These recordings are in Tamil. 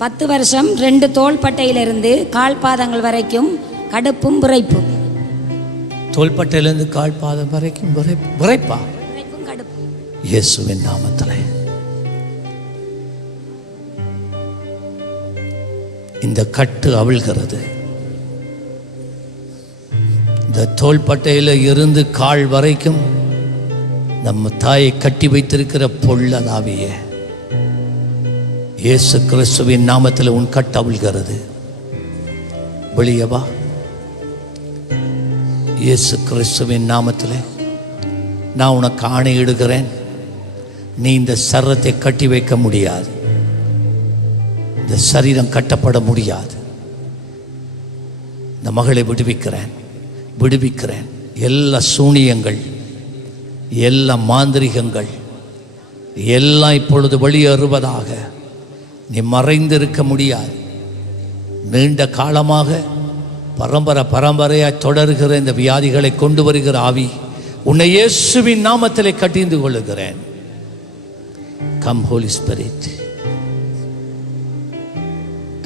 பத்து வருஷம் ரெண்டு தோள்பட்டையிலிருந்து கால் பாதங்கள் வரைக்கும் கடுப்பும் விரைப்பும் தோள்பட்டையிலேருந்து கால் பாதம் வரைக்கும் விரை விரைப்பா இயேசுவின் நாமத்தில். இந்த கட்டு அவிழ்கிறது. இந்த தோள்பட்டையில் இருந்து கால் வரைக்கும் நம்ம தாயை கட்டி வைத்திருக்கிற பொள்ளதாவிய இயேசு கிறிஸ்துவின் நாமத்தில் உன் கட்டவிழ்கிறது வெளியவா இயேசு கிறிஸ்துவின் நாமத்தில் நான் உனக்கு ஆணையிடுகிறேன். நீ இந்த சரத்தை கட்டி வைக்க முடியாது. இந்த சரீரம் கட்டப்பட முடியாது. இந்த மகளை விடுவிக்கிறேன். விடுவிக்கிறேன். எல்லா சூனியங்கள் எல்லா மாந்திரிகங்கள் எல்லாம் இப்பொழுது வெளியேறுவதாக நீ மறைந்திருக்க முடியாது. நீண்ட காலமாக பரம்பரை பரம்பரையாக தொடர்கிற இந்த வியாதிகளை கொண்டு வருகிற ஆவி உன்னை இயேசுவின் நாமத்திலே கட்டிந்து கொள்ளுகிறேன். Come holy spirit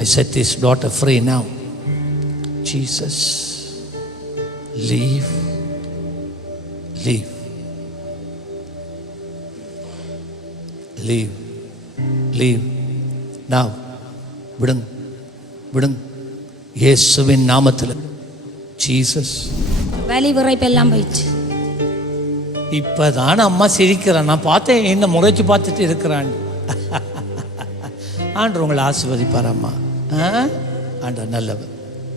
I set is that a free now Jesus leave leave leave leave Now, விடுங்க. விடுங்க. இயேசுவின் நாமத்தில். ஜீசஸ் வலி விரைப்பெல்லாம் போயிடுச்சு. இப்போதான் அம்மா சிரிக்கிறேன். நான் பார்த்தேன் என்ன முறைச்சு பார்த்துட்டு இருக்கிறான். ஆண்டு உங்களை ஆசிர்வதிப்பார் அம்மா? ஆண்டவர் நல்லவர்.